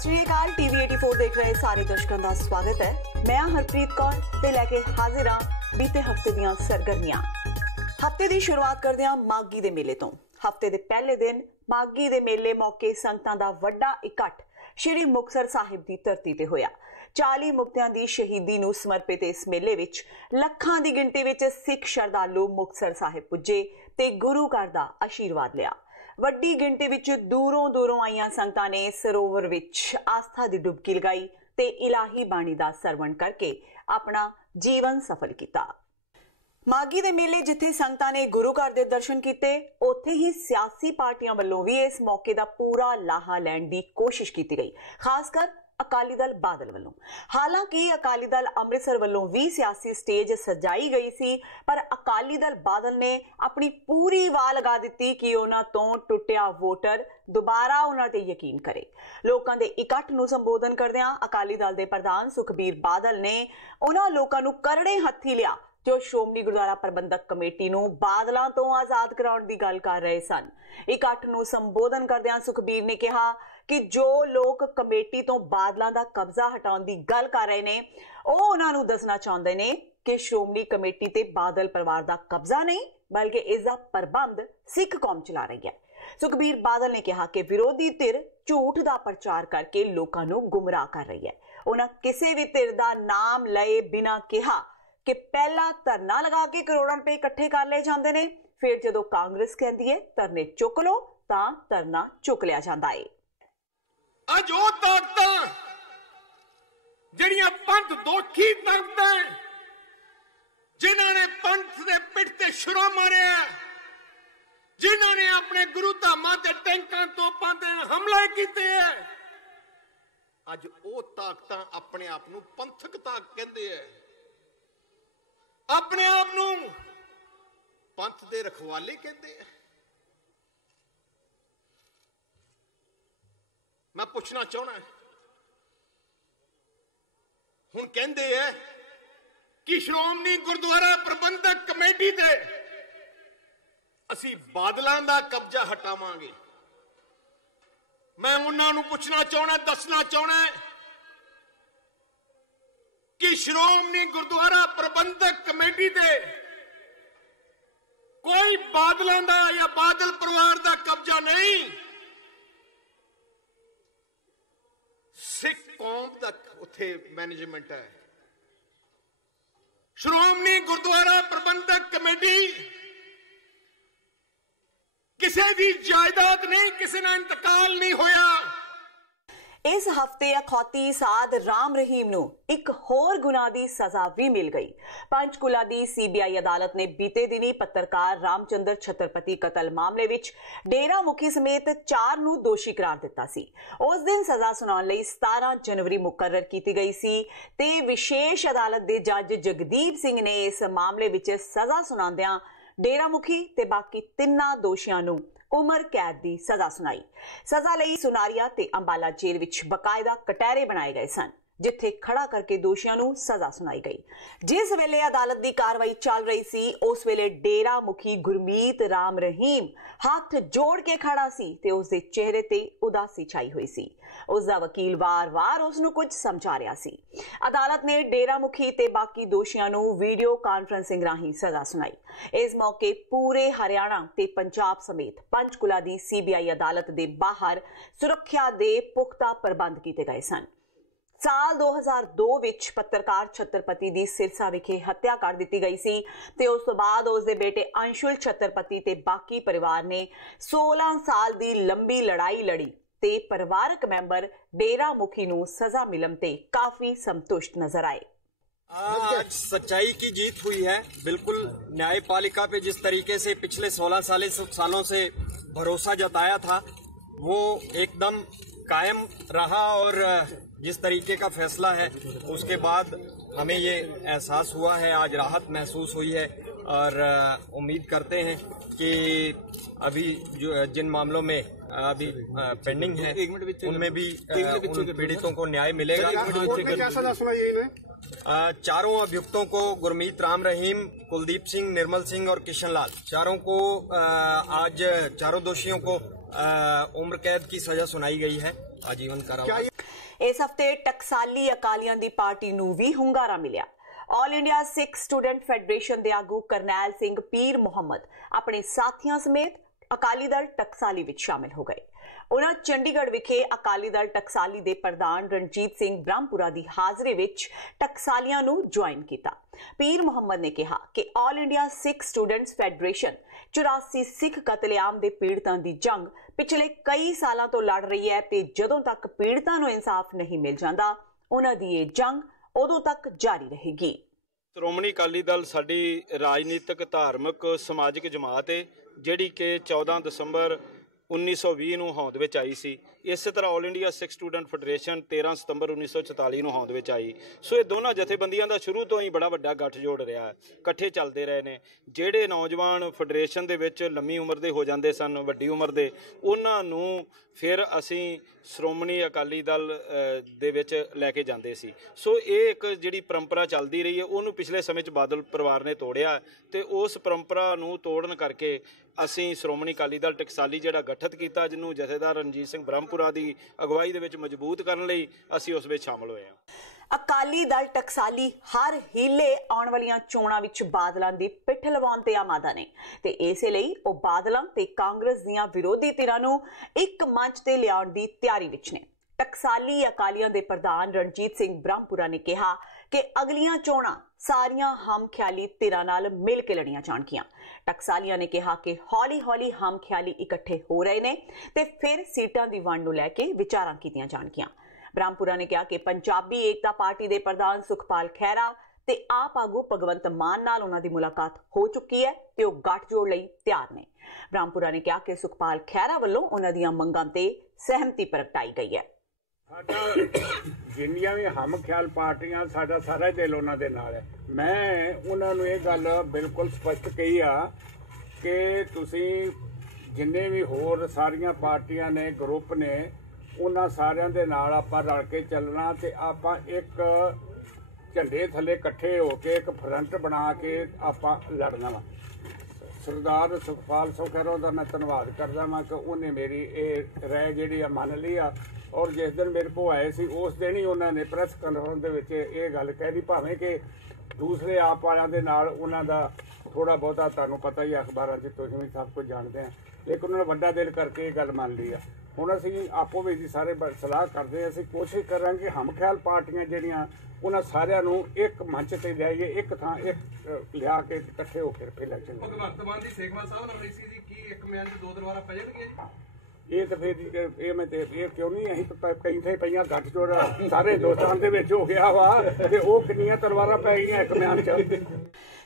सत श्री अकाल। टीवी 84 देख रहे सारे दर्शकों का स्वागत है। मैं हरप्रीत कौर ते लैके हाजिर हां बीते हफ्ते दीयां सरगर्मियां। हफ्ते की शुरुआत करदे हां माघी दे मेले तो। हफ्ते के पहले दिन माघी दे मेले मौके संगतां दा वड्डा इकट्ठ श्री मुक्तसर साहिब की धरती ते होया। 40 मुक्तियां दी शहीदी नूं समर्पित इस मेले विच लखां दी गिणती विच सिख श्रद्धालु मुक्तसर साहिब पुजे ते गुरु घर दा आशीर्वाद लिया। वड्डी गिणती विच दूरों दूरों आईयां संगतां ने सरोवर विच आस्था दी डुबकी लगाई ते इलाही बाणी दा सरवण करके अपना जीवन सफल किया। माघी दे मेले जिथे संगतां ने गुरु घर दे दर्शन किए, उत्थे ही सियासी पार्टियां वल्लों भी इस मौके दा पूरा लाहा लैण दी कोशिश की गई, खासकर अकाली दल बादल वल्लों। हालांकि अकाली दल अमृतसर वल्लों भी सियासी स्टेज सजाई गई सी, पर अकाली दल बादल ने अपनी पूरी वाह लगा दी कि उन्हां तों टुटिया वोटर दोबारा उन्हां ते यकीन करे। लोकां दे इकट्ठ नूं संबोधन करदिआं अकाली दल दे प्रधान सुखबीर बादल ने उन्हां लोकां नूं करड़े हत्थी लिया जो श्रोमणी गुरुद्वारा प्रबंधक कमेटी नूं बादलां तो आजाद कराउण दी गल कर रहे सन। इकट्ठ नूं संबोधन करदिआं सुखबीर ने कहा कि जो लोग कमेटी तो बादलां दा कब्जा हटाउण दी गल कर रहे ने, ओह उन्हां नूं दसना चाहुंदे ने कि श्रोमणी कमेटी ते बादल परिवार दा कब्जा नहीं बल्कि इसका प्रबंध सिख कौम चला रही है। सुखबीर बादल ने कहा कि विरोधी धिर झूठ दा प्रचार करके लोकां नूं गुमराह कर रही है। उन्हां किसी भी धिर दा नाम लए बिना कहा कि पहला धरना लगा के करोड़ों रुपए इकट्ठे कर ले जाते हैं, फिर जो कांग्रेस कहती है धरने चुक लो तां धरना चुक लिया जाता है। अज वो ताकतां जिहड़ियां पंथ दोखी ताकतां जिन्हां ने पंथ दे पिठ ते छुरा मारिया, जिन्हां ने अपने गुरु धामां ते टैंकां तोपां ते हमले कीते हैं, अज वो ताकतां अपने आप नूं पंथक ताकत कहंदे हैं, अपने आप नूं पंथ दे रखवाले कहते हैं। मैं पूछना चाहना हुण कहंदे हैं कि श्रोमणी गुरुद्वारा प्रबंधक कमेटी ते असी बादलां दा कब्जा हटावांगे। मैं उन्हां नूं पूछना चाहना, दसना चाहना कि श्रोमणी गुरुद्वारा प्रबंधक कमेटी ते कोई बादलों का या बादल परिवार का कब्जा नहीं, सिख कौम का उत्थे मैनेजमेंट है। श्रोमणी गुरुद्वारा प्रबंधक कमेटी किसी की जायदाद नहीं, किसी का इंतकाल नहीं होया। इस हफ्ते अखौती साध राम रहीम नूं एक होर गुनाह दी सजा भी मिल गई। पंचकुला दी सीबीआई अदालत ने बीते दिनी पत्रकार रामचंद्र छत्रपति कतल मामले विच डेरा मुखी समेत 4 नूं दोषी करार दिता सी। उस दिन सजा सुनाउण लई 17 जनवरी मुकर्रर कीती गई सी ते विशेष अदालत दे जज जगदीप सिंह ने इस मामले विच सजा सुनाउंदिआं डेरा मुखी ते बाकी 3 दोषियां नूं उम्र कैद की सजा सुनाई। सजा लई सुनारिया ते अंबाला जेल विच बकायदा कटहरे बनाए गए सन, जिथे खड़ा करके दोषियों नूं सजा सुनाई गई। जिस वेले अदालत की कार्रवाई चल रही सी, उस वेले डेरा मुखी गुरमीत राम रहीम हाथ जोड़ के खड़ा सी ते उसके चेहरे ते उदासी छाई हुई सी। उसका वकील वार-वार उसनूं कुछ समझा रहा सी। अदालत ने डेरा मुखी ते बाकी दोषियों नूं वीडियो कॉन्फ्रेंसिंग राही सजा सुनाई। इस मौके पूरे हरियाणा ते पंजाब समेत पंचकुला दी सीबीआई अदालत दे बाहर सुरक्षा दे पुख्ता प्रबंध किए गए सन। साल 2002 विच पत्रकार छत्रपति दी सिरसा विखे हत्या कर दी गई सी ते उस तो बाद उसदे बेटे अंशुल छत्रपति ते बाकी परिवार ने 16 साल दी लंबी लड़ाई लड़ी ते परिवारक मैंबर डेरा मुखी नूं सजा मिलण ते काफी संतुष्ट नजर आए। आज सच्चाई की जीत हुई है। बिल्कुल न्यायपालिका पे जिस तरीके से पिछले 16 सालों से भरोसा जताया था वो एकदम कायम रहा और जिस तरीके का फैसला है उसके बाद हमें ये एहसास हुआ है, आज राहत महसूस हुई है और उम्मीद करते हैं कि अभी जो जिन मामलों में अभी पेंडिंग है उनमें भी उन पीड़ितों को न्याय मिलेगा। चारों अभियुक्तों को गुरमीत राम रहीम, कुलदीप सिंह, निर्मल सिंह और किशन लाल, चारों को आज चारों दोषियों को उम्र कैद की सजा सुनाई गई है आजीवन कारावास। इस हफ्ते टकसाली अकालियां दी पार्टी नूं भी हुंगारा मिलिया। All India Sikh student federation दे आगू करनैल सिंह पीर मुहम्मद अपने साथियों समेत अकाली दल टकसाली विच शामिल हो गए। उन्होंने चंडीगढ़ विखे अकाली दल टकसाली दे प्रधान रणजीत सिंह ब्रह्मपुरा दी हाजरी विच टकसालियां नूं ज्वाइन कीता। पीर मुहम्मद ने कहा कि all India Sikh students federation 84 Sikh कतलेआम दे पीड़तां दी जंग पिछले कई सालों तो लड़ रही है ते जदों तक पीड़तां नूं इंसाफ नहीं मिल जांदा उन्हां दी ये जंग उदों तक जारी रहेगी। श्रोमणी अकाली दल साडी राजनीतिक धार्मिक समाजिक जमात है जिहड़ी कि 14 दसंबर 1920 ਨੂੰ ਹੋਂਦ ਵਿੱਚ ਆਈ ਸੀ। ਇਸੇ ਤਰ੍ਹਾਂ ਆਲ ਇੰਡੀਆ ਸਿੱਖ ਸਟੂਡੈਂਟ ਫੈਡਰੇਸ਼ਨ 13 ਸਤੰਬਰ 1944 ਨੂੰ ਹੋਂਦ ਵਿੱਚ ਆਈ। ਸੋ ਇਹ ਦੋਨਾਂ ਜਥੇਬੰਦੀਆਂ ਦਾ ਸ਼ੁਰੂ ਤੋਂ ਹੀ ਬੜਾ ਵੱਡਾ ਗੱਠਜੋੜ ਰਿਹਾ ਹੈ, ਇਕੱਠੇ ਚੱਲਦੇ ਰਹੇ ਨੇ। ਜਿਹੜੇ ਨੌਜਵਾਨ ਫੈਡਰੇਸ਼ਨ ਦੇ ਵਿੱਚ ਲੰਮੀ ਉਮਰ ਦੇ ਹੋ ਜਾਂਦੇ ਸਨ, ਵੱਡੀ ਉਮਰ ਦੇ, ਉਹਨਾਂ ਨੂੰ ਫਿਰ ਅਸੀਂ ਸ਼੍ਰੋਮਣੀ ਅਕਾਲੀ ਦਲ ਦੇ ਵਿੱਚ ਲੈ ਕੇ ਜਾਂਦੇ ਸੀ। ਸੋ ਇਹ ਇੱਕ ਜਿਹੜੀ ਪਰੰਪਰਾ ਚੱਲਦੀ ਰਹੀ ਹੈ ਉਹਨੂੰ ਪਿਛਲੇ ਸਮੇਂ 'ਚ ਬਾਦਲ ਪਰਿਵਾਰ ਨੇ ਤੋੜਿਆ ਤੇ ਉਸ ਪਰੰਪਰਾ ਨੂੰ ਤੋੜਨ ਕਰਕੇ ਅਸੀਂ ਸ਼੍ਰੋਮਣੀ ਅਕਾਲੀ ਦਲ ਟਕਸਾਲੀ ਜਿਹੜਾ ਗਠਿਤ ਕੀਤਾ, ਜਿਹਨੂੰ ਜਥੇਦਾਰ ਰਣਜੀਤ ਸਿੰਘ ਬ੍ਰਹਮਪੁਰਾ ਦੀ ਅਗਵਾਈ ਦੇ ਵਿੱਚ ਮਜ਼ਬੂਤ ਕਰਨ ਲਈ ਅਸੀਂ ਉਸ ਵਿੱਚ ਸ਼ਾਮਲ ਹੋਏ ਹਾਂ। ਅਕਾਲੀ ਦਲ ਟਕਸਾਲੀ ਹਰ ਹੀਲੇ ਆਉਣ ਵਾਲੀਆਂ ਚੋਣਾਂ ਵਿੱਚ ਬਾਦਲਾਂ ਦੀ ਪਿੱਠ ਲਵਾਉਣ ਤੇ ਆਮਾਦਾ ਨੇ ਤੇ ਇਸੇ ਲਈ ਉਹ ਬਾਦਲਾਂ ਤੇ ਕਾਂਗਰਸ ਦੀਆਂ ਵਿਰੋਧੀ ਧਿਰਾਂ ਨੂੰ ਇੱਕ ਮੰਚ ਤੇ ਲਿਆਉਣ ਦੀ ਤਿਆਰੀ ਵਿੱਚ ਨੇ। ਟਕਸਾਲੀ ਅਕਾਲੀਆਂ ਦੇ ਪ੍ਰਧਾਨ ਰਣਜੀਤ ਸਿੰਘ ਬ੍ਰਹਮਪੁਰਾ ਨੇ ਕਿਹਾ ਕਿ ਅਗਲੀਆਂ ਚੋਣਾਂ ਸਾਰੀਆਂ ਹਮਖਿਆਲੀ ਧਿਰਾਂ ਨਾਲ ਮਿਲ ਕੇ ਲੜੀਆਂ ਜਾਣਗੀਆਂ। ਟਕਸਾਲੀਆਂ ਨੇ ਕਿਹਾ ਕਿ ਹੌਲੀ-ਹੌਲੀ ਹਮਖਿਆਲੀ ਇਕੱਠੇ ਹੋ ਰਹੇ ਨੇ ਤੇ ਫਿਰ ਸੀਟਾਂ ਦੀ ਵੰਡ ਨੂੰ ਲੈ ਕੇ ਵਿਚਾਰਾਂ ਕੀਤੀਆਂ ਜਾਣਗੀਆਂ। ਬ੍ਰਹਮਪੁਰਾ ਨੇ ਕਿਹਾ ਕਿ ਪੰਜਾਬੀ ਏਕਤਾ ਪਾਰਟੀ ਦੇ ਪ੍ਰਧਾਨ ਸੁਖਪਾਲ ਖਹਿਰਾ ਤੇ ਆਪ ਆਗੂ ਭਗਵੰਤ ਮਾਨ ਨਾਲ ਉਹਨਾਂ ਦੀ ਮੁਲਾਕਾਤ ਹੋ ਚੁੱਕੀ ਹੈ ਤੇ ਉਹ ਗੱਠਜੋੜ ਲਈ ਤਿਆਰ ਨੇ। ਬ੍ਰਹਮਪੁਰਾ ਨੇ ਕਿਹਾ ਕਿ ਸੁਖਪਾਲ ਖਹਿਰਾ ਵੱਲੋਂ ਉਹਨਾਂ ਦੀਆਂ ਮੰਗਾਂ ਤੇ ਸਹਿਮਤੀ ਪ੍ਰਗਟਾਈ ਗਈ ਹੈ। ਸਾਡਾ ਜਿੰਨੀਆਂ ਵੀ ਹਮਖਿਆਲ ਪਾਰਟੀਆਂ ਸਾਡਾ ਸਾਰਾ ਦਿਲ ਉਹਨਾਂ ਦੇ ਨਾਲ ਹੈ। ਮੈਂ ਉਹਨਾਂ ਨੂੰ ਇਹ ਗੱਲ ਬਿਲਕੁਲ ਸਪਸ਼ਟ ਕਹੀ ਆ ਕਿ ਤੁਸੀਂ ਜਿੰਨੇ ਵੀ ਹੋਰ ਸਾਰੀਆਂ ਪਾਰਟੀਆਂ ਨੇ, ਗਰੁੱਪ ਨੇ, ਉਹਨਾਂ ਸਾਰਿਆਂ ਦੇ ਨਾਲ ਆਪਾਂ ਰਲ ਕੇ ਚੱਲਣਾ ਤੇ ਆਪਾਂ ਇੱਕ ਝੰਡੇ ਥੱਲੇ ਇਕੱਠੇ ਹੋ ਕੇ ਇੱਕ ਫਰੰਟ ਬਣਾ ਕੇ ਆਪਾਂ ਲੜਨਾ ਵਾ। ਸਰਦਾਰ ਸੁਖਪਾਲ ਸਿੰਘ ਖਹਿਰਾ ਦਾ ਮੈਂ ਧੰਨਵਾਦ ਕਰਦਾ ਵਾਂ ਕਿ ਉਹਨੇ ਮੇਰੀ ਇਹ ਰਾਏ ਜਿਹੜੀ ਆ ਮੰਨ ਲਈ ਆ ਔਰ ਜਿਸ ਦਿਨ ਮੇਰੇ ਕੋਲ ਆਏ ਸੀ ਉਸ ਦਿਨ ਹੀ ਉਹਨਾਂ ਨੇ ਪ੍ਰੈਸ ਕਾਨਫਰੰਸ ਦੇ ਵਿੱਚ ਇਹ ਗੱਲ ਕਹਿ ਦਿੱਤੀ, ਭਾਵੇਂ ਕਿ ਦੂਸਰੇ ਆਪ ਵਾਲਿਆਂ ਦੇ ਨਾਲ ਉਹਨਾਂ ਦਾ ਥੋੜ੍ਹਾ ਬਹੁਤਾ ਤੁਹਾਨੂੰ ਪਤਾ ਹੀ ਅਖਬਾਰਾਂ 'ਚ ਤੁਸੀਂ ਵੀ ਸਭ ਕੁਝ ਜਾਣਦੇ ਆ, ਲੇਕਿਨ ਉਹਨਾਂ ਨੇ ਵੱਡਾ ਦਿਲ ਕਰਕੇ ਇਹ ਗੱਲ ਮੰਨ ਲਈ ਆ। ਹੁਣ ਅਸੀਂ ਆਪੋ ਵਿੱਚ ਸਾਰੇ ਸਲਾਹ ਕਰਦੇ ਹਾਂ, ਅਸੀਂ ਕੋਸ਼ਿਸ਼ ਕਰਾਂਗੇ ਹਮਖਿਆਲ ਪਾਰਟੀਆਂ ਜਿਹੜੀਆਂ ਉਹਨਾਂ ਸਾਰਿਆਂ ਨੂੰ ਇੱਕ ਮੰਚ ਤੇ ਲਿਆਈਏ, ਇੱਕ ਥਾਂ ਇੱਕ ਲਿਆ ਕੇ ਇਕੱਠੇ ਹੋ ਕੇ ਫਿਰ ਇਲੈਕਸ਼ਨ ਭਗਵੰਤ ਮਾਨ ਦੀ ਸੇਖਵਾਲ ਸਾਹਿਬ ਨਾਲ ਰਹੀ ਸੀ ਜੀ, ਕੀ ਇੱਕ ਮਿਆਨ 'ਚ ਦੋ ਦਰਬਾਰਾ ਪੈ ਜਾਣਗੇ ਜੀ? ਇਹ ਤਾਂ ਫਿਰ ਇਹ ਮੈਂ ਤੇ ਇਹ ਕਿਉਂ ਨਹੀਂ ਅਸੀਂ ਕਈ ਥੇ ਪਈਆਂ ਗੱਠਜੋੜ ਸਾਰੇ ਹਿੰਦੁਸਤਾਨ ਦੇ ਵਿੱਚ ਹੋ ਗਿਆ ਵਾ ਤੇ ਉਹ ਕਿੰਨੀਆਂ ਤਲਵਾਰਾਂ ਪੈ ਗਈਆਂ ਇੱਕ ਮਿਆਨ 'ਚ।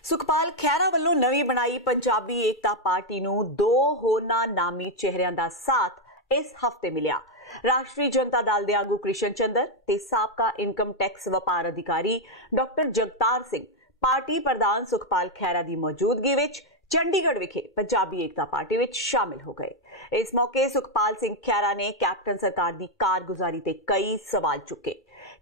ਸੁਖਪਾਲ ਖਹਿਰਾ ਵੱਲੋਂ ਨਵੀਂ ਬਣਾਈ ਪੰਜਾਬੀ ਏਕਤਾ ਪਾਰਟੀ ਨੂੰ 2 ਹੋਰਨਾਂ ਨਾਮੀ ਚਿਹਰਿਆਂ ਦਾ ਸਾਥ ਇਸ ਹਫ਼ਤੇ ਮਿਲਿਆ। ਰਾਸ਼ਟਰੀ ਜਨਤਾ ਦਲ ਦੇ ਆਗੂ ਕ੍ਰਿਸ਼ਨ ਚੰਦਰ ਤੇ ਸਾਬਕਾ ਇਨਕਮ ਟੈਕਸ ਵਪਾਰ ਅਧਿਕਾਰੀ ਡਾਕਟਰ ਜਗਤਾਰ ਸਿੰਘ ਪਾਰਟੀ ਪ੍ਰਧਾਨ ਸੁਖਪਾਲ ਖਹਿਰਾ ਦੀ ਮੌਜੂਦਗੀ ਵਿੱਚ ਚੰਡੀਗੜ੍ਹ ਵਿਖੇ ਪੰਜਾਬੀ ਏਕਤਾ ਪਾਰਟੀ ਵਿੱਚ ਸ਼ਾਮਿਲ ਹੋ ਗਏ। ਇਸ ਮੌਕੇ ਸੁਖਪਾਲ ਸਿੰਘ ਖਹਿਰਾ ਨੇ ਕੈਪਟਨ ਸਰਕਾਰ ਦੀ ਕਾਰਗੁਜ਼ਾਰੀ ਤੇ ਕਈ ਸਵਾਲ ਚੁੱਕੇ।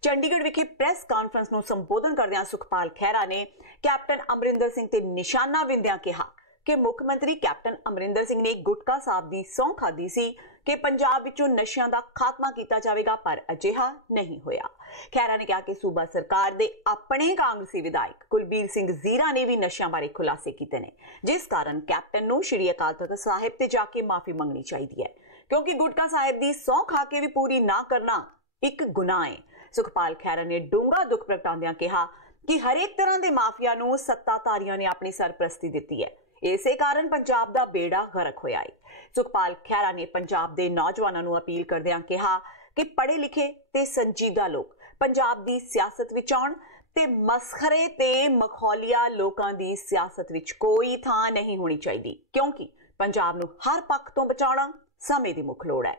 ਚੰਡੀਗੜ੍ਹ ਵਿਖੇ ਪ੍ਰੈਸ ਕਾਨਫਰੰਸ ਨੂੰ ਸੰਬੋਧਨ ਕਰਦਿਆਂ ਸੁਖਪਾਲ ਖਹਿਰਾ ਨੇ ਕੈਪਟਨ ਅਮਰਿੰਦਰ ਸਿੰਘ ਤੇ ਨਿਸ਼ਾਨਾ ਵਿੰਦਿਆਂ ਕਿਹਾ ਕਿ ਮੁੱਖ ਮੰਤਰੀ ਕੈਪਟਨ ਅਮਰਿੰਦਰ ਸਿੰਘ ਨੇ ਗੁਟਕਾ ਸਾਹਿਬ ਦੀ ਸਹੁੰ ਖਾਧੀ ਸੀ ਕਿ ਪੰਜਾਬ ਵਿੱਚੋਂ ਨਸ਼ਿਆਂ ਦਾ ਖਾਤਮਾ ਕੀਤਾ ਜਾਵੇਗਾ, ਪਰ ਅਜਿਹਾ ਨਹੀਂ ਹੋਇਆ। ਖਹਿਰਾ ਨੇ ਕਿਹਾ ਕਿ ਸੂਬਾ ਸਰਕਾਰ ਦੇ ਆਪਣੇ ਕਾਂਗਰਸੀ ਵਿਧਾਇਕ ਕੁਲਬੀਰ ਸਿੰਘ ਜ਼ੀਰਾ ਨੇ ਵੀ ਨਸ਼ਿਆਂ ਬਾਰੇ ਖੁਲਾਸੇ ਕੀਤੇ ਨੇ, ਜਿਸ ਕਾਰਨ ਕੈਪਟਨ ਨੂੰ ਸ਼੍ਰੀ ਅਕਾਲ ਤਖ਼ਤ ਸਾਹਿਬ ਤੇ ਜਾ ਕੇ ਮਾਫੀ ਮੰਗਣੀ ਚਾਹੀਦੀ ਹੈ, ਕਿਉਂਕਿ ਗੁਟਕਾ ਸਾਹਿਬ ਦੀ ਸਹੁੰ ਖਾ ਕੇ ਵੀ ਪੂਰੀ ਨਾ ਕਰਨਾ ਇੱਕ ਗੁਨਾਹ ਹੈ। ਸੁਖਪਾਲ ਖਹਿਰਾ ਨੇ ਡੂੰਘਾ ਦੁੱਖ ਪ੍ਰਗਟਾਉਂਦਿਆਂ ਕਿਹਾ ਕਿ ਹਰੇਕ ਤਰ੍ਹਾਂ ਦੇ ਮਾਫੀਆ ਨੂੰ ਸੱਤਾਧਾਰੀਆਂ ਨੇ ਆਪਣੀ ਸਰਪ੍ਰਸਤੀ ਦਿੱਤੀ ਹੈ, ਇਸੇ ਕਾਰਨ ਪੰਜਾਬ ਦਾ ਬੇੜਾ ਗਰਕ ਹੋਇਆ ਹੈ। ਸੁਖਪਾਲ ਖਹਿਰਾ ਨੇ ਪੰਜਾਬ ਦੇ ਨੌਜਵਾਨਾਂ ਨੂੰ ਅਪੀਲ ਕਰਦਿਆਂ ਕਿਹਾ ਕਿ ਪੜ੍ਹੇ ਲਿਖੇ ਤੇ ਸੰਜੀਦਾ ਲੋਕ ਪੰਜਾਬ ਦੀ ਸਿਆਸਤ ਵਿੱਚ ਆਉਣ ਤੇ ਮਸਖਰੇ ਤੇ ਮਖੌਲੀਆ ਲੋਕਾਂ ਦੀ ਸਿਆਸਤ ਵਿੱਚ ਕੋਈ ਥਾਂ ਨਹੀਂ ਹੋਣੀ ਚਾਹੀਦੀ, ਕਿਉਂਕਿ ਪੰਜਾਬ ਨੂੰ ਹਰ ਪੱਖ ਤੋਂ ਬਚਾਉਣਾ ਸਮੇਂ ਦੀ ਮੁੱਖ ਲੋੜ ਹੈ।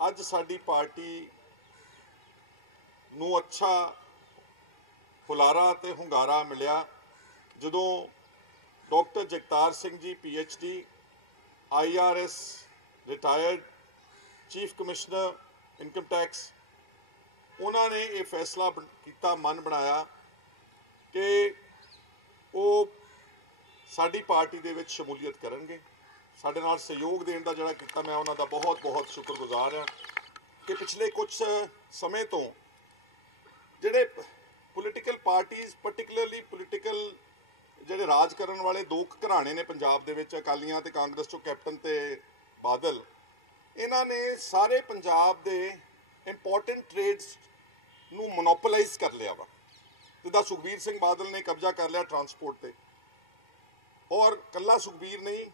ਅੱਜ ਸਾਡੀ ਪਾਰਟੀ ਨੂੰ ਅੱਛਾ ਹੁਲਾਰਾ ਤੇ ਹੁੰਗਾਰਾ ਮਿਲਿਆ ਜਦੋਂ doctor Jagtar Singh ji PhD IRS retired chief commissioner income tax, ਉਹਨਾਂ ਨੇ ਇਹ ਫੈਸਲਾ ਕੀਤਾ, ਮਨ ਬਣਾਇਆ ਕਿ ਉਹ ਸਾਡੀ ਪਾਰਟੀ ਦੇ ਵਿੱਚ ਸ਼ਮੂਲੀਅਤ ਕਰਨਗੇ, ਸਾਡੇ ਨਾਲ ਸਹਿਯੋਗ ਦੇਣ ਦਾ ਜਿਹੜਾ ਕੀਤਾ, ਮੈਂ ਉਹਨਾਂ ਦਾ ਬਹੁਤ ਬਹੁਤ ਸ਼ੁਕਰਗੁਜ਼ਾਰ ਹਾਂ। कि पिछले कुछ समय तो ਜਿਹੜੇ ਪੋਲੀਟੀਕਲ ਪਾਰਟੀਆਂ ਪਾਰਟਿਕੂਲਰਲੀ ਪੋਲੀਟੀਕਲ ਜਿਹੜੇ ਰਾਜ ਕਰਨ ਵਾਲੇ ਦੋ ਘਰਾਣੇ ਨੇ ਪੰਜਾਬ ਦੇ ਵਿੱਚ, ਅਕਾਲੀਆਂ ਤੇ ਕਾਂਗਰਸ ਚੋਂ ਕੈਪਟਨ ਤੇ ਬਾਦਲ, ਇਹਨਾਂ ਨੇ ਸਾਰੇ ਪੰਜਾਬ ਦੇ ਇੰਪੋਰਟੈਂਟ ਟ੍ਰੇਡਸ ਨੂੰ ਮੋਨੋਪੋਲਾਈਜ਼ ਕਰ ਲਿਆ ਵਾ। ਜਿੱਦਾਂ ਸੁਖਬੀਰ ਸਿੰਘ ਬਾਦਲ ਨੇ ਕਬਜ਼ਾ ਕਰ ਲਿਆ ਟਰਾਂਸਪੋਰਟ ਤੇ, ਔਰ ਕੱਲਾ ਸੁਖਬੀਰ ਨਹੀਂ,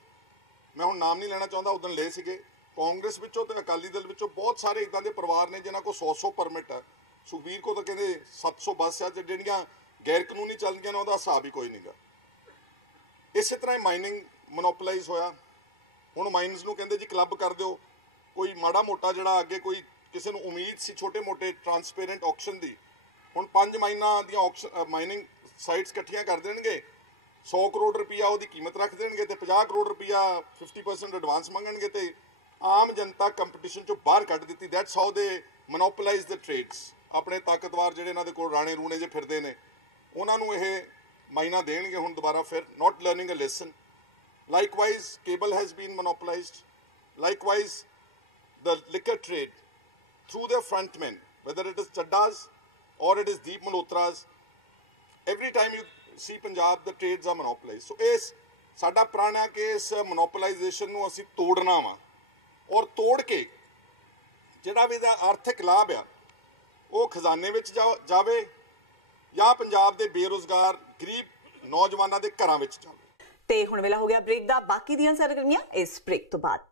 ਮੈਂ ਹੁਣ ਨਾਮ ਨਹੀਂ ਲੈਣਾ ਚਾਹੁੰਦਾ, ਉਦੋਂ ਲਏ ਸੀਗੇ ਕਾਂਗਰਸ ਵਿੱਚੋਂ ਤੇ ਅਕਾਲੀ ਦਲ ਵਿੱਚੋਂ ਬਹੁਤ ਸਾਰੇ ਇਦਾਂ ਦੇ ਪਰਿਵਾਰ ਨੇ ਜਿਨ੍ਹਾਂ ਕੋਲ 100 ਪਰਮਿਟ ਹੈ। ਸੁਖਬੀਰ ਕੋ ਤਾਂ ਕਹਿੰਦੇ 700 ਬੱਸ ਆ, ਜਿਹੜੀਆਂ ਗੈਰ ਕਾਨੂੰਨੀ ਚੱਲਦੀਆਂ ਨੇ ਉਹਦਾ ਹਿਸਾਬ ਹੀ ਕੋਈ ਨਹੀਂਗਾ। ਇਸੇ ਤਰ੍ਹਾਂ ਹੀ ਮਾਈਨਿੰਗ ਮੋਨੋਪੋਲਾਈਜ਼ ਹੋਇਆ। ਹੁਣ ਮਾਈਨਸ ਨੂੰ ਕਹਿੰਦੇ ਜੀ ਕਲੱਬ ਕਰ ਦਿਓ, ਕੋਈ ਮਾੜਾ ਮੋਟਾ ਜਿਹੜਾ ਅੱਗੇ ਕੋਈ ਕਿਸੇ ਨੂੰ ਉਮੀਦ ਸੀ ਛੋਟੇ ਮੋਟੇ ਟਰਾਂਸਪੇਰੈਂਟ ਆਕਸ਼ਨ ਦੀ, ਹੁਣ 5 ਮਾਈਨਾਂ ਦੀਆਂ ਮਾਈਨਿੰਗ ਸਾਈਟਸ ਇਕੱਠੀਆਂ ਕਰ ਦੇਣਗੇ, 100 ਕਰੋੜ ਰੁਪਈਆ ਉਹਦੀ ਕੀਮਤ ਰੱਖ ਦੇਣਗੇ ਤੇ 50 ਕਰੋੜ ਰੁਪਈਆ 50% ਐਡਵਾਂਸ ਮੰਗਣਗੇ ਤੇ ਆਮ ਜਨਤਾ ਕੰਪੀਟੀਸ਼ਨ ਚੋਂ ਬਾਹਰ ਕੱਢ ਦਿੱਤੀ। That's how they ਮੋਨੋਪੋਲਾਈਜ਼ the trades. ਆਪਣੇ ਤਾਕਤਵਾਰ ਜਿਹੜੇ ਇਹਨਾਂ ਦੇ ਕੋਲ ਰਾਣੇ ਰੂਣੇ ਜੇ ਫਿਰਦੇ ਨੇ ਉਹਨਾਂ ਨੂੰ ਇਹ ਮਾਈਨਾ ਦੇਣਗੇ ਹੁਣ ਦੁਬਾਰਾ ਫਿਰ, not learning a lesson. Likewise, cable has been monopolized. Likewise, the liquor trade through their frontmen, whether it is Chaddas or it is Deep Malhotras, every time you see Punjab, the trades are monopolized. So ਇਸ ਸਾਡਾ ਪ੍ਰਾਣਾ ਕਿ ਇਸ monopolization ਨੂੰ ਅਸੀਂ ਤੋੜਨਾ ਵਾ, ਔਰ ਤੋੜ ਕੇ ਜਿਹੜਾ ਵੀ ਇਹਦਾ ਆਰਥਿਕ ਲਾਭ ਆ ਉਹ ਖਜ਼ਾਨੇ ਵਿੱਚ ਜਾਵੇ ਜਾਂ ਪੰਜਾਬ ਦੇ ਬੇਰੁਜ਼ਗਾਰ ਗਰੀਬ ਨੌਜਵਾਨਾਂ ਦੇ ਘਰਾਂ ਵਿੱਚ ਜਾਵੇ। ਤੇ ਹੁਣ ਵੇਲਾ ਹੋ ਗਿਆ ਬ੍ਰੇਕ ਦਾ। ਬਾਕੀ ਦੀਆਂ ਸਰਗਰਮੀਆਂ ਇਸ ਬ੍ਰੇਕ ਤੋਂ ਬਾਅਦ।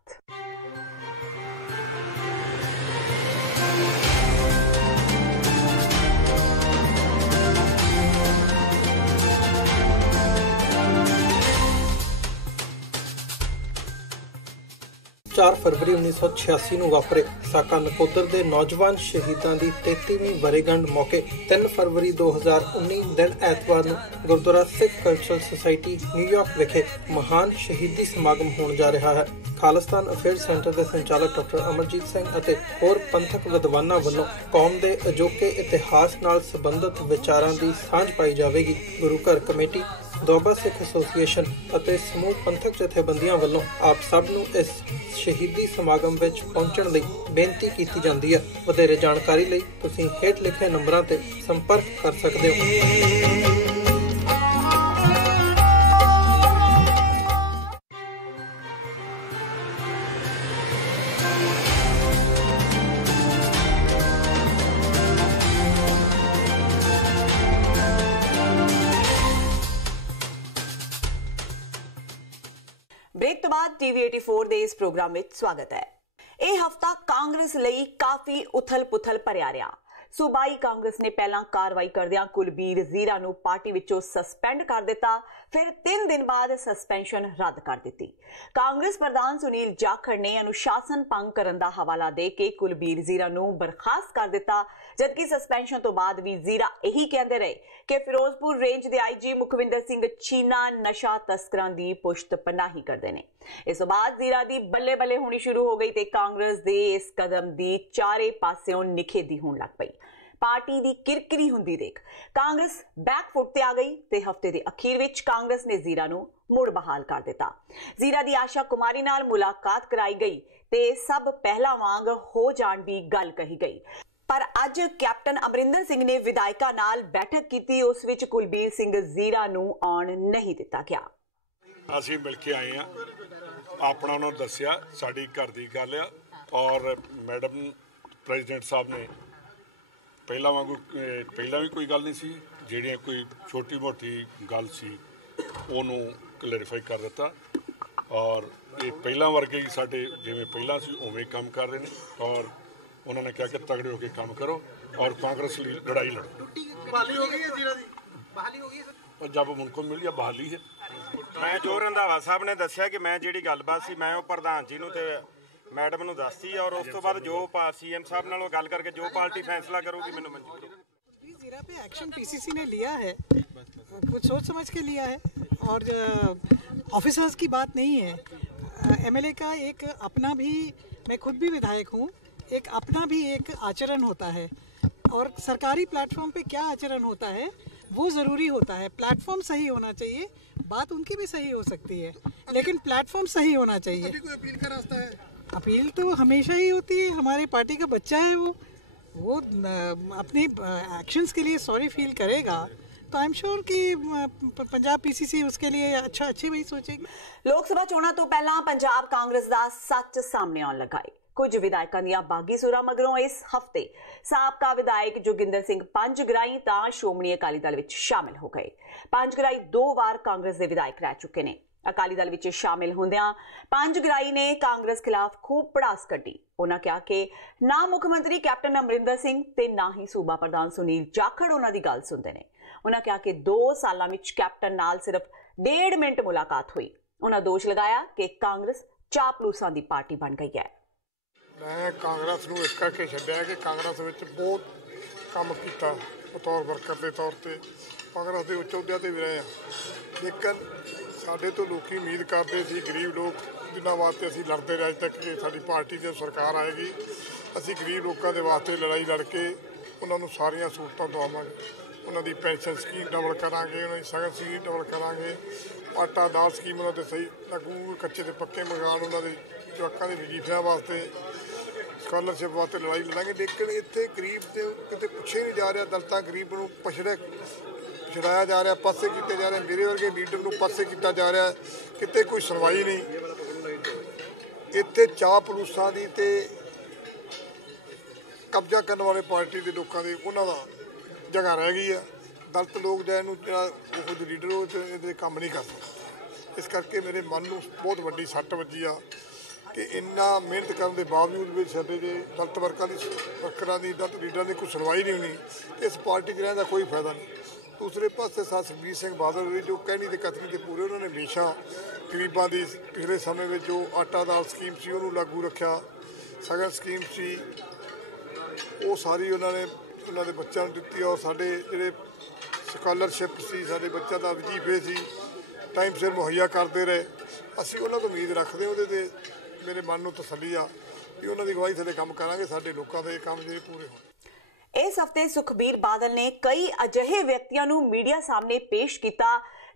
फरवरी 1986 ਨੂੰ ਵਾਪਰੇ ਸਾਕਾ ਨਕੋਦਰ ਦੇ ਨੌਜਵਾਨ ਸ਼ਹੀਦਾਂ ਦੀ 33ਵੀਂ ਵਰ੍ਹੇਗੰਢ ਮੌਕੇ 3 ਫਰਵਰੀ 2019 ਦਿਨ ਐਤਵਾਰ ਨੂੰ ਗੁਰਦੁਆਰਾ ਸਿੱਖ ਕਲਚਰਲ ਸੁਸਾਇਟੀ ਨਿਊਯਾਰਕ ਵਿਖੇ ਮਹਾਨ ਸ਼ਹੀਦੀ ਸਮਾਗਮ ਹੋਣ ਜਾ ਰਿਹਾ ਹੈ। ਖਾਲਿਸਤਾਨ ਅਫੇਅਰ ਸੈਂਟਰ ਦੇ ਸੰਚਾਲਕ ਡਾਕਟਰ ਅਮਰਜੀਤ ਸਿੰਘ ਅਤੇ ਹੋਰ ਪੰਥਕ ਵਿਦਵਾਨਾਂ ਵੱਲੋਂ ਕੌਮ ਦੇ ਅਜੋਕੇ ਇਤਿਹਾਸ ਨਾਲ ਸੰਬੰਧਿਤ ਵਿਚਾਰਾਂ ਦੀ ਸਾਂਝ ਪਾਈ ਜਾਵੇਗੀ। ਗੁਰੂ ਘਰ ਕਮੇਟੀ, ਦੁਆਬਾ ਸਿੱਖ ਐਸੋਸੀਏਸ਼ਨ ਅਤੇ ਸਮੂਹ ਪੰਥਕ ਜਥੇਬੰਦੀਆਂ ਵੱਲੋਂ ਆਪ ਸਭ ਨੂੰ ਇਸ ਸ਼ਹੀਦੀ ਸਮਾਗਮ ਵਿੱਚ ਪਹੁੰਚਣ ਲਈ ਬੇਨਤੀ ਕੀਤੀ ਜਾਂਦੀ ਹੈ। ਵਧੇਰੇ ਜਾਣਕਾਰੀ ਲਈ ਤੁਸੀਂ ਹੇਠ ਲਿਖੇ ਨੰਬਰਾਂ ਤੇ ਸੰਪਰਕ ਕਰ ਸਕਦੇ ਹੋ। ब्रेक तो बाद टीवी 84 ਦੇ ਇਸ ਪ੍ਰੋਗਰਾਮ ਵਿੱਚ ਸਵਾਗਤ ਹੈ। ਇਹ ਹਫਤਾ ਕਾਂਗਰਸ ਲਈ ਕਾਫੀ ਉਥਲ-ਪੁਥਲ ਭਰਿਆ ਰਿਹਾ। सूबाई कांग्रेस ने पहला कार्रवाई करदियां कुलबीर जीरा नूं पार्टी विचों सस्पेंड कर दिता, फिर 3 दिन बाद सस्पेंशन रद्द कर दी। कांग्रेस प्रधान सुनील जाखड़ ने अनुशासन भंग करन दा हवाला दे के कुलबीर जीरा नूं बर्खास्त कर दिता, जबकि सस्पेंशन तो बाद भी जीरा यही कहते रहे कि फिरोजपुर रेंज के IG मुखविंदर सिंह चीना नशा तस्करां दी पुश्त पनाही करते हैं। इस बाद जीरा दी बल्ले बल्ले होनी शुरू हो गई ते कांग्रेस दे इस कदम दी चारे पास्यों निखेधी होण लग पई। पार्टी दी किरकिरी हुंदी देख कांग्रेस बैकफुट ते आ गई ते हफ्ते दे अखीर विच कांग्रेस ने जीरा नूं मुड़ बहाल कर दिता। जीरा दी आशा कुमारी नाल मुलाकात कराई गई ते सब पहला वांग हो जाण दी गल कही गई, पर अज कैप्टन अमरिंदर सिंह ने विधायकां नाल बैठक कीती, उस विच कुलबीर सिंह जीरा नूं आउण नहीं दिता गया। ਅਸੀਂ मिल के आए हैं, अपना उन्होंने दसिया साड़ी घर की गल आ, और मैडम प्रेजिडेंट साहब ने पहला वांगू पहला भी कोई गल नहीं सी, जिहड़ियां कोई छोटी मोटी गल सी उहनूं क्लैरिफाई कर दिता, और ये पहला वर्गे ही साडे जिवें पहला सी उवें काम कर रहे हैं, और उन्होंने कहा कि तगड़े होकर काम करो और कांग्रेस की लड़ाई लड़ो। बहाली हो गई है जीरा दी, बहाली हो गई है और जब उनको मिल गया बहाली है। मैं जो रंधावा साहब ने दसिया कि मैं जिहड़ी गलबात सी मैं प्रधान जी नूं ते मैडम नूं दसती, और उस तो बाद जो CM साहब नाल गल करके जो पार्टी फैसला करूगी मैनूं मंजूर है। जीरा पे एक्शन PCC ने लिया है, कुछ सोच समझ के लिया है, और ऑफिसर्स की बात नहीं है। MLA का एक अपना भी, मैं खुद भी विधायक हूँ, एक अपना भी एक आचरण होता है, और सरकारी प्लेटफॉर्म पे क्या आचरण होता है वो ज़रूरी होता है। प्लेटफॉर्म सही होना चाहिए, बात उनकी भी सही हो सकती है, लेकिन प्लेटफॉर्म सही होना चाहिए। अभी कोई अपील का रास्ता है? अपील तो हमेशा ही होती है, हमारी पार्टी का बच्चा है वो अपने एक्शंस के लिए सॉरी फील करेगा तो आई एम श्योर कि पंजाब पीसीसी उसके लिए अच्छी वही सोचेगी। लोक सभा चोणां तो पहला पंजाब कांग्रेस का सच सामने आउण लगा है। कुछ विधायकों दी बागी सुरां मगरों इस हफ्ते साबका विधायक जोगिंदर सिंह पंजगराई तां श्रोमणी अकाली दल विच शामिल हो गए। पंजगराई 2 बार कांग्रेस के विधायक रह चुके ने। अकाली दल विच शामिल होंदियां पंजगराई ने कांग्रेस खिलाफ खूब पड़ास कड्ढी। उन्होंने कहा कि ना मुख्यमंत्री कैप्टन अमरिंदर सिंह ते ना ही सूबा प्रधान सुनील जाखड़ उन्हां दी गल सुनदे ने। उन्होंने कहा कि 2 सालां विच कैप्टन नाल सिर्फ 1.5 मिनट मुलाकात हुई। उन्होंने दोष लगाया कि कांग्रेस चापलूसां दी पार्टी बन गई है। मैं कांग्रेस नूं इस करके छड्डिया कि कांग्रेस विच बहुत काम कीता बतौर वर्कर के तौर पर, कांग्रेस के उच्च अहुदिਆਂ ते भी रहे हैं, लेकिन साडे तो लोग उम्मीद करते सी, गरीब लोग जिन्हां वास्ते असीं लड़ते रहे अज तक कि साडी पार्टी की सरकार आएगी, असीं गरीब लोगों के वास्ते लड़ाई लड़के उन्होंने सारियां सहूलतां दवावांगे, उन्होंने पेंशन स्कीम डबल करांगे, उन्होंने सगन स्कीम डबल करांगे, आटा दाल स्कीम उन्होंने सही लागू, कच्चे ते पक्के मकान उन्होंने जवाकां दे वजीफिਆਂ वास्ते, स्कॉलरशिप वास्ते लड़ाई लड़ांगे। लेकिन इत्थे गरीब दे किते पुछे नहीं जा रहा, दलितां गरीब नूं छड़ाया जा रहा, पासे किए जा रहे, मेरे वर्गे लीडर नूं पासे किया जा रहा, किते कोई सुनवाई नहीं। इत्थे चापलूसां दी ते कब्जा करने वाले पार्टी के लोगों की उन्हां दा जगह रह गई है। दलित लोग जो लीडर वो काम नहीं कर सकते। इस करके मेरे मन में बहुत वड्डी सट्ट वजी आ कि इन्ना मेहनत करने के बावजूद भी साडे दलित वर्गों की वर्करां की दलित लीडर की कोई सुनवाई नहीं होनी, इस पार्टी च रहने का कोई फायदा नहीं। दूसरे पासे साथ सुखबीर सिंह बादल भी जो कहनी ते कथनी ते पूरे, उन्होंने हमेशा गरीबों की पिछले समय में जो आटा दाल स्कीम सी उन्होंने लागू रखा, सगन स्कीम सी वो सारी उन्होंने बच्चों को दी, और साढ़े जो स्कॉलरशिप सी साढ़े बच्चों का वजीफे सी टाइम सिर मुहैया करते रहे। असीं उन्होंने तो उम्मीद रखते हैं, वो मेरे मन में तसल्ली आ कि उन्होंने अगवाई थले काम करांगे, साढ़े लोगों के काम जो पूरे हो। इस हफ्ते सुखबीर बादल ने कई अजिहे व्यक्तियों को मीडिया सामने पेश किया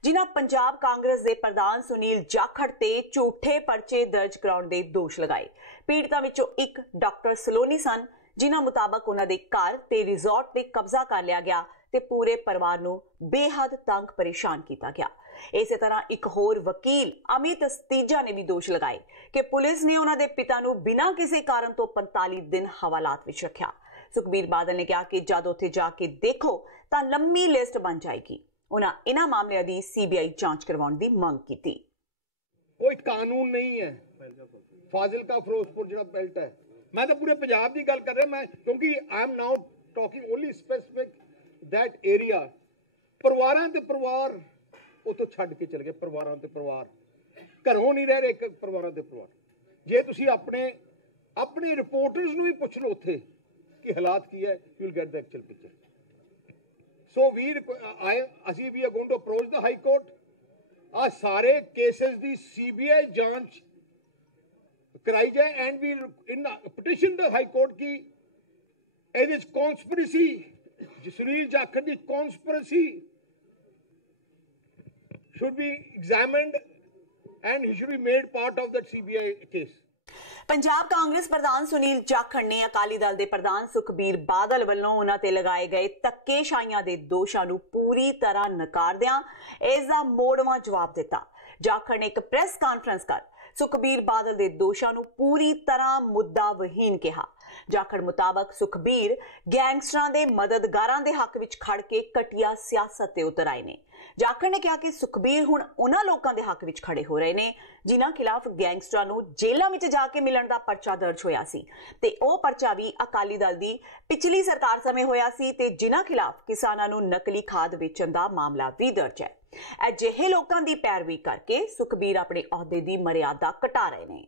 जिन्हां पंजाब कांग्रेस के प्रधान सुनील जाखड़ ते झूठे पर्चे दर्ज कराउण दे दोष लगाए। पीड़ितां विचों एक डॉक्टर सलोनी सन, जिन्हां मुताबक उन्हां दे घर ते रिजॉर्ट ते कब्जा कर लिया गया ते पूरे परिवार नूं बेहद तंग परेशान किया गया। इस तरह एक होर वकील अमित अस्तीजा ने भी दोष लगाए कि पुलिस ने उन्हां दे पिता नूं बिना किसी कारण तो 45 दिन हवालात विच रखिया। सुखबीर बादल ने कहा कि जद उत्थे जाके देखो तां लंबी लिस्ट बन जाएगी। उन्हां इन्हां मामलिਆਂ दी सीबीआई जांच करवाउण दी मंग कीती। कोई कानून नहीं है फाजिलका फिरोजपुर जो बेल्ट है, मैं तो पूरे पंजाब की गल कर रहा, मैं क्योंकि I am now talking only specific that area. परिवारां ते परिवार उतो छड्ड के चले गए, परिवारां ते परिवार घरों नहीं रह रहे, परिवारां ते परिवार। जे तुसीं अपने रिपोर्टर्स नूं भी पुछ लो उत्थे कि हालात की है, you will get the actual picture. So असी we are going to approach the high court, आ सारे केसेस दी सीबीआई जांच कराई जाए and we in petition the high court की एज कॉन्स्पिरेसी सुनील जाखड़ दी conspiracy should be examined and he should be made part of that CBI case. Punjab Congress प्रधान सुनील जाखड़ ने अकाली दल के प्रधान सुखबीर बादल वालों उन्हां ते लगाए गए धक्केशाइयां दे दोषां नूं पूरी तरह नकारदियां इसदा मोड़वां जवाब दिता। जाखड़ ने एक प्रेस कॉन्फ्रेंस कर सुखबीर बादल के दोषां नूं पूरी तरह मुद्दा वहीन कहा। जाखड़ मुताबक सुखबीर गैंगस्टरां दे मददगारां दे हक विच खड़ के घटिया सियासत ते उतर आए ने। जाखड़ ने कहा कि सुखबीर हुण उन्हां लोकां दे हक विच खड़े हो रहे ने जिन्हां खिलाफ गैंगस्टरां नूं जेलां विच जाके मिलण दा पर्चा दर्ज होया सी ते ओह पर्चा भी अकाली दल दी पिछली सरकार समय होया सी ते जिन्हां खिलाफ किसानां नूं नकली खाद वेचण दा मामला भी दर्ज है। अजिहे लोकां दी पैरवी करके सुखबीर अपने अहुदे दी मर्यादा घटा रहे ने।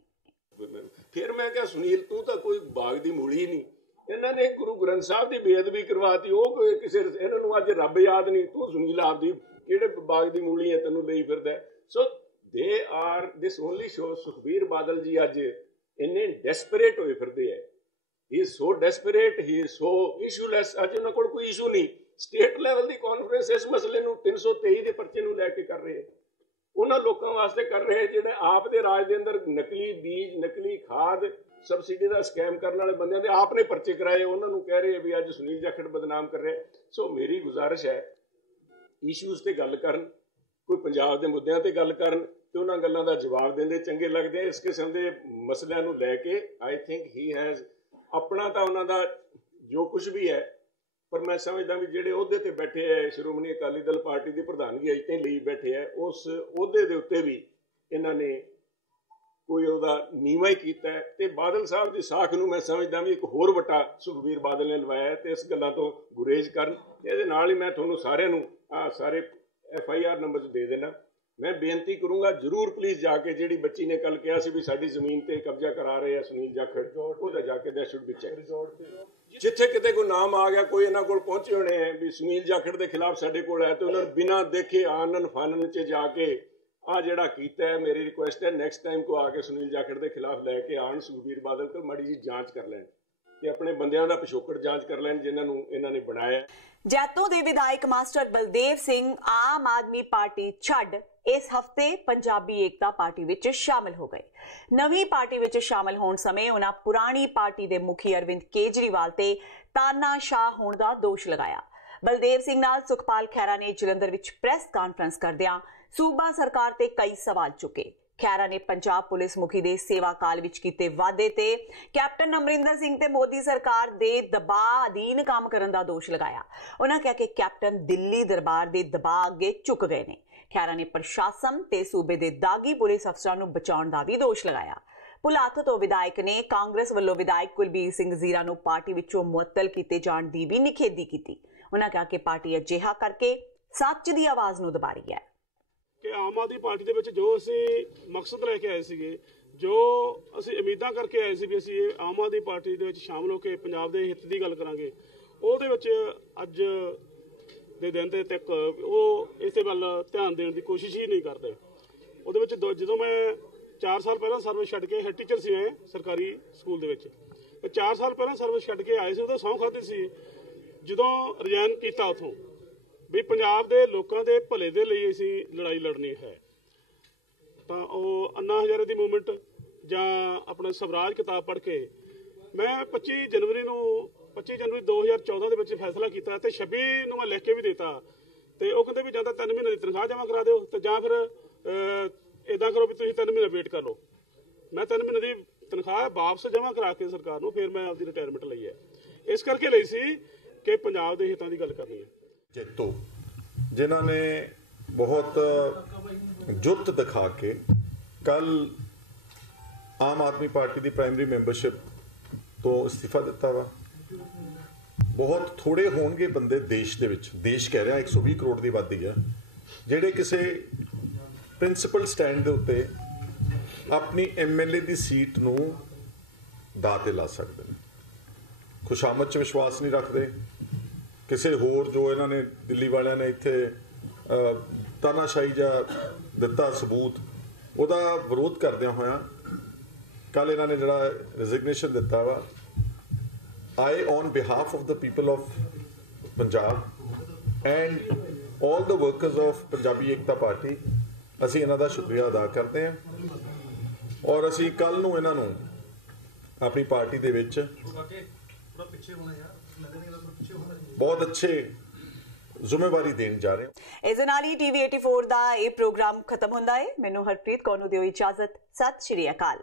फिर मैं क्या सुनील तू तो कोई बाग दी मूली नहीं, इन्होंने गुरु ग्रंथ साहब की बेअदबी करवाती, वो किसी इन्होंने अज रब याद नहीं, तू सुनील आपदी किहड़े बाग दी मूली है तेनों लई फिरदा। So they are this only show Sukhbir Badal ji अज इन्ने डेस्परेट होए फिरदे है। He is so desperate, he is so issueless. अज उन्हां कोल कोई इशू नहीं, स्टेट लैवल की कॉन्फ्रेंस इस मसले नूं 323 के परचे नूं लैके कर रहे हैं। ਉਹਨਾਂ ਲੋਕਾਂ ਵਾਸਤੇ ਕਰ ਰਹੇ ਜਿਹੜੇ ਆਪ ਦੇ ਰਾਜ ਦੇ ਅੰਦਰ ਨਕਲੀ ਬੀਜ, ਨਕਲੀ ਖਾਦ, ਸਬਸਿਡੀ ਦਾ ਸਕੈਮ ਕਰਨ ਵਾਲੇ ਬੰਦਿਆਂ ਦੇ ਆਪ ਨੇ ਪਰਚੇ ਕਰਾਏ, ਉਹਨਾਂ ਨੂੰ ਕਹਿ ਰਹੇ ਵੀ ਅੱਜ ਸੁਨੀਲ ਜਾਖੜ ਬਦਨਾਮ ਕਰ ਰਿਹਾ। ਸੋ ਮੇਰੀ ਗੁਜ਼ਾਰਿਸ਼ ਹੈ ਇਸ਼ੂਜ਼ ਤੇ ਗੱਲ ਕਰਨ, ਕੋਈ ਪੰਜਾਬ ਦੇ ਮੁੱਦਿਆਂ ਤੇ ਗੱਲ ਕਰਨ ਤੇ ਉਹਨਾਂ ਗੱਲਾਂ ਦਾ ਜਵਾਬ ਦਿੰਦੇ ਚੰਗੇ ਲੱਗਦੇ ਆ। ਇਸ ਕਿਸਮ ਦੇ ਮਸਲਿਆਂ ਨੂੰ ਲੈ ਕੇ ਆਈ ਥਿੰਕ ਹੀ ਹੈਜ਼ ਆਪਣਾ ਤਾਂ ਉਹਨਾਂ ਦਾ ਜੋ ਕੁਝ ਵੀ ਹੈ, ਪਰ ਮੈਂ ਸਮਝਦਾ ਵੀ ਜਿਹੜੇ ਅਹੁਦੇ ਤੇ ਬੈਠੇ ਹੈ, ਸ਼੍ਰੋਮਣੀ ਅਕਾਲੀ ਦਲ ਪਾਰਟੀ ਦੀ ਪ੍ਰਧਾਨਗੀ ਅਜੇ ਲਈ ਬੈਠੇ ਹੈ, ਉਸ ਅਹੁਦੇ ਦੇ ਉੱਤੇ ਵੀ ਇਹਨਾਂ ਨੇ ਕੋਈ ਉਹਦਾ ਨੀਵਾਂ ਹੀ ਕੀਤਾ ਹੈ। ਤੇ ਬਾਦਲ ਸਾਹਿਬ ਦੀ ਸਾਖ ਨੂੰ ਮੈਂ ਸਮਝਦਾ ਵੀ ਇੱਕ ਹੋਰ ਵੱਟਾ ਸੁਖਬੀਰ ਬਾਦਲ ਨੇ ਲਵਾਇਆ ਤੇ ਇਸ ਗੱਲਾਂ ਤੋਂ ਗੁਰੇਜ਼ ਕਰਨ। ਇਹਦੇ ਨਾਲ ਹੀ ਮੈਂ ਤੁਹਾਨੂੰ ਸਾਰਿਆਂ ਨੂੰ ਸਾਰੇ FIR ਨੰਬਰ ਦੇ ਦੇਣਾ। ਮੈਂ ਬੇਨਤੀ ਕਰੂੰਗਾ ਜ਼ਰੂਰ ਪਲੀਜ਼ ਜਾ ਕੇ, ਜਿਹੜੀ ਬੱਚੀ ਨੇ ਕੱਲ ਕਿਹਾ ਸੀ ਵੀ ਸਾਡੀ ਜ਼ਮੀਨ ਤੇ ਕਬਜ਼ਾ ਕਰਾ ਰਹੇ ਆ ਸੁਨੀਲ ਜਾਖੜ, ਉਹਦਾ ਜਾ ਕੇ ਦਾ ਸ਼ੁੱਡ ਵੀ ਚੈੱਕ। ਜਿੱਥੇ ਕਿਤੇ ਕੋਈ ਨਾਮ ਆ ਗਿਆ, ਕੋਈ ਇਹਨਾਂ ਕੋਲ ਪਹੁੰਚੇ ਹੋਣੇ ਹੈ ਵੀ ਸੁਨੀਲ ਜਾਖੜ ਦੇ ਖਿਲਾਫ ਸਾਡੇ ਕੋਲ ਹੈ, ਤੇ ਉਹਨਾਂ ਨੂੰ ਬਿਨਾਂ ਦੇਖੇ ਆਨਨ ਫਾਨਨ 'ਚ ਜਾ ਕੇ ਆ ਜਿਹੜਾ ਕੀਤਾ ਹੈ। ਮੇਰੀ ਰਿਕੁਐਸਟ ਹੈ ਨੈਕਸਟ ਟਾਈਮ ਕੋ ਆ ਕੇ ਸੁਨੀਲ ਜਾਖੜ ਦੇ ਖਿਲਾਫ ਲੈ ਕੇ ਆਣ, ਸੁਖਬੀਰ ਬਾਦਲ ਤੋਂ ਮਾੜੀ ਜੀ ਜਾਂਚ ਕਰ ਲੈਣ ਤੇ ਆਪਣੇ ਬੰਦਿਆਂ ਦਾ ਪਿਛੋਕੜ ਜਾਂਚ ਕਰ ਲੈਣ ਜਿਨ੍ਹਾਂ ਨੂੰ ਇਹਨਾਂ ਨੇ ਬਣਾਇਆ। ਜੈਤੋ ਦੇ ਵਿਧਾਇਕ ਮਾਸਟਰ ਬਲਦੇਵ ਸਿੰਘ ਆਮ ਆਦਮੀ ਪਾਰਟੀ ਛੱਡ ਇਸ ਹਫਤੇ ਪੰਜਾਬੀ ਏਕਤਾ ਪਾਰਟੀ ਵਿੱਚ ਸ਼ਾਮਲ ਹੋ ਗਏ। ਨਵੀਂ ਪਾਰਟੀ ਵਿੱਚ ਸ਼ਾਮਲ ਹੋਣ ਸਮੇਂ ਉਹਨਾਂ ਪੁਰਾਣੀ ਪਾਰਟੀ ਦੇ ਮੁਖੀ ਅਰਵਿੰਦ ਕੇਜਰੀਵਾਲ ਤੇ ਤਾਨਾਸ਼ਾਹ ਹੋਣ ਦਾ ਦੋਸ਼ ਲਗਾਇਆ। ਬਲਦੇਵ ਸਿੰਘ ਨਾਲ ਸੁਖਪਾਲ ਖਹਿਰਾ ਨੇ ਜਲੰਧਰ ਵਿੱਚ ਪ੍ਰੈਸ ਕਾਨਫਰੰਸ ਕਰਦਿਆਂ ਸੂਬਾ ਸਰਕਾਰ ਤੇ ਕਈ ਸਵਾਲ ਚੁੱਕੇ। ਖਹਿਰਾ ਨੇ ਪੰਜਾਬ ਪੁਲਿਸ ਮੁਖੀ ਦੇ ਸੇਵਾ ਕਾਲ ਵਿੱਚ ਕੀਤੇ ਵਾਅਦੇ ਤੇ ਕੈਪਟਨ ਅਮਰਿੰਦਰ ਸਿੰਘ ਤੇ ਮੋਦੀ ਸਰਕਾਰ ਦੇ ਦਬਾਅ ਅਧੀਨ ਕੰਮ ਕਰਨ ਦਾ ਦੋਸ਼ ਲਗਾਇਆ। ਉਹਨਾਂ ਕਿਹਾ ਕਿ ਕੈਪਟਨ ਦਿੱਲੀ ਦਰਬਾਰ ਦੇ ਦਬਾਅ ਅੱਗੇ ਝੁਕ ਗਏ ਨੇ। ਖਹਿਰਾ ਨੇ ਪ੍ਰਸ਼ਾਸਨ ਤੇ ਸੂਬੇ ਦੇ ਦਾਗੀ ਪੁਲਿਸ ਅਫਸਰਾਂ ਨੂੰ ਬਚਾਉਣ ਦਾ ਵੀ ਦੋਸ਼ ਲਗਾਇਆ। ਭੁਲਾਥ ਤੋਂ ਵਿਧਾਇਕ ਨੇ ਕਾਂਗਰਸ ਵੱਲੋਂ ਵਿਧਾਇਕ ਕੁਲਬੀਰ ਸਿੰਘ ਜ਼ੀਰਾ ਨੂੰ ਪਾਰਟੀ ਵਿੱਚੋਂ ਮੁਅੱਤਲ ਕੀਤੇ ਜਾਣ ਦੀ ਵੀ ਨਿਖੇਧੀ ਕੀਤੀ। ਉਹਨਾਂ ਕਿਹਾ ਕਿ ਪਾਰਟੀ ਅਜਿਹਾ ਕਰਕੇ ਸੱਚ ਦੀ ਆਵਾਜ਼ ਨੂੰ ਦਬਾ ਰਹੀ ਹੈ ਕਿ ਆਮ ਆਦਮੀ ਪਾਰਟੀ ਦੇ ਵਿੱਚ ਜੋ ਅਸੀਂ ਮਕਸਦ ਲੈ ਕੇ ਆਏ ਸੀਗੇ, ਜੋ ਅਸੀਂ ਉਮੀਦਾਂ ਕਰਕੇ ਆਏ ਸੀ ਵੀ ਅਸੀਂ ਆਮ ਆਦਮੀ ਪਾਰਟੀ ਦੇ ਵਿੱਚ ਸ਼ਾਮਲ ਹੋ ਕੇ ਪੰਜਾਬ ਦੇ ਹਿੱਤ ਦੀ ਗੱਲ ਕਰਾਂਗੇ, ਉਹਦੇ ਵਿੱਚ ਅੱਜ ਦੇ ਦਿਨ ਦੇ ਤੱਕ ਉਹ ਇਸੇ ਵੱਲ ਧਿਆਨ ਦੇਣ ਦੀ ਕੋਸ਼ਿਸ਼ ਹੀ ਨਹੀਂ ਕਰਦੇ। ਉਹਦੇ ਵਿੱਚ ਜਦੋਂ ਮੈਂ 4 ਸਾਲ ਪਹਿਲਾਂ ਸਰਵਿਸ ਛੱਡ ਕੇ ਹੈਡ ਟੀਚਰ ਸੀ ਮੈਂ ਸਰਕਾਰੀ ਸਕੂਲ ਦੇ ਵਿੱਚ, 4 ਸਾਲ ਪਹਿਲਾਂ ਸਰਵਿਸ ਛੱਡ ਕੇ ਆਏ ਸੀ, ਉਦੋਂ ਸਹੁੰ ਖਾਧੀ ਸੀ ਜਦੋਂ ਰਿਜ਼ਾਈਨ ਕੀਤਾ ਉੱਥੋਂ ਵੀ ਪੰਜਾਬ ਦੇ ਲੋਕਾਂ ਦੇ ਭਲੇ ਦੇ ਲਈ ਅਸੀਂ ਲੜਾਈ ਲੜਨੀ ਹੈ। ਤਾਂ ਉਹ ਅੰਨਾ ਹਜ਼ਾਰੇ ਦੀ ਮੂਵਮੈਂਟ ਜਾਂ ਆਪਣਾ ਸਵਰਾਜ ਕਿਤਾਬ ਪੜ੍ਹ ਕੇ ਮੈਂ 25 ਜਨਵਰੀ 2014 ਦੇ ਵਿੱਚ ਫੈਸਲਾ ਕੀਤਾ ਤੇ 26 ਨੂੰ ਮੈਂ ਲਿਖ ਕੇ ਵੀ ਦਿੱਤਾ। ਤੇ ਉਹ ਕਹਿੰਦੇ ਵੀ ਜਾਂ ਤਾਂ 3 ਮਹੀਨੇ ਦੀ ਤਨਖਾਹ ਜਮ੍ਹਾਂ ਕਰਾ ਦਿਓ ਤੇ ਜਾਂ ਫਿਰ ਇੱਦਾਂ ਕਰੋ ਵੀ ਤੁਸੀਂ 3 ਮਹੀਨੇ ਵੇਟ ਕਰ ਲਓ। ਮੈਂ 3 ਮਹੀਨੇ ਦੀ ਤਨਖਾਹ ਵਾਪਸ ਜਮ੍ਹਾਂ ਕਰਾ ਕੇ ਸਰਕਾਰ ਨੂੰ ਫਿਰ ਮੈਂ ਆਪਦੀ ਰਿਟਾਇਰਮੈਂਟ ਲਈ ਹੈ। ਇਸ ਕਰਕੇ ਲਈ ਸੀ ਕਿ ਪੰਜਾਬ ਦੇ ਹਿੱਤਾਂ ਦੀ ਗੱਲ ਕਰਨੀ ਹੈ। ਜੈਤੋ ਜਿਨ੍ਹਾਂ ਨੇ ਬਹੁਤ ਜੁਰਤ ਦਿਖਾ ਕੇ ਕੱਲ ਆਮ ਆਦਮੀ ਪਾਰਟੀ ਦੀ ਪ੍ਰਾਇਮਰੀ ਮੈਂਬਰਸ਼ਿਪ ਤੋਂ ਅਸਤੀਫਾ ਦਿੱਤਾ ਵਾ। ਬਹੁਤ ਥੋੜੇ ਹੋਣਗੇ ਬੰਦੇ ਦੇਸ਼ ਦੇ ਵਿੱਚ, ਦੇਸ਼ ਕਹਿ ਰਿਹਾ 120 ਕਰੋੜ ਦੀ ਆਬਾਦੀ ਆ, ਜਿਹੜੇ ਕਿਸੇ ਪ੍ਰਿੰਸੀਪਲ ਸਟੈਂਡ ਦੇ ਉੱਤੇ ਆਪਣੀ MLA ਦੀ ਸੀਟ ਨੂੰ ਦਾਅ ਤੇ ਲਾ ਸਕਦੇ ਨੇ, ਖੁਸ਼ਾਮਦ 'ਚ ਵਿਸ਼ਵਾਸ ਨਹੀਂ ਰੱਖਦੇ। ਕਿਸੇ ਹੋਰ ਜੋ ਇਹਨਾਂ ਨੇ ਦਿੱਲੀ ਵਾਲਿਆਂ ਨੇ ਇੱਥੇ ਤਾਨਾਸ਼ਾਹੀ ਜਾਂ ਦਿੱਤਾ ਸਬੂਤ, ਉਹਦਾ ਵਿਰੋਧ ਕਰਦਿਆਂ ਹੋਇਆਂ ਕੱਲ ਇਹਨਾਂ ਨੇ ਜਿਹੜਾ ਰੈਜ਼ਿਗਨੇਸ਼ਨ ਦਿੱਤਾ ਵਾ, I on behalf of the people of Punjab and all the workers of Punjabi Ekta party ਅਸੀਂ ਇਹਨਾਂ ਦਾ ਸ਼ੁਕਰੀਆ ਅਦਾ ਕਰਦੇ ਹਾਂ ਔਰ ਅਸੀਂ ਕੱਲ ਨੂੰ ਇਹਨਾਂ ਨੂੰ ਆਪਣੀ ਪਾਰਟੀ ਦੇ ਵਿੱਚ ਬਹੁਤ ਅੱਛੇ ਜ਼ਿੰਮੇਵਾਰੀ ਦੇਣ ਜਾ ਰਹੇ ਹਾਂ। ਇਸ ਨਾਲ ਹੀ TV 84 ਦਾ ਇਹ ਪ੍ਰੋਗਰਾਮ ਖਤਮ ਹੁੰਦਾ ਹੈ। ਮੈਨੂੰ ਹਰਪ੍ਰੀਤ ਕੌਰ ਨੂੰ ਦਿਓ ਇਜਾਜ਼ਤ। ਸਤਿ ਸ਼੍ਰੀ ਅਕਾਲ।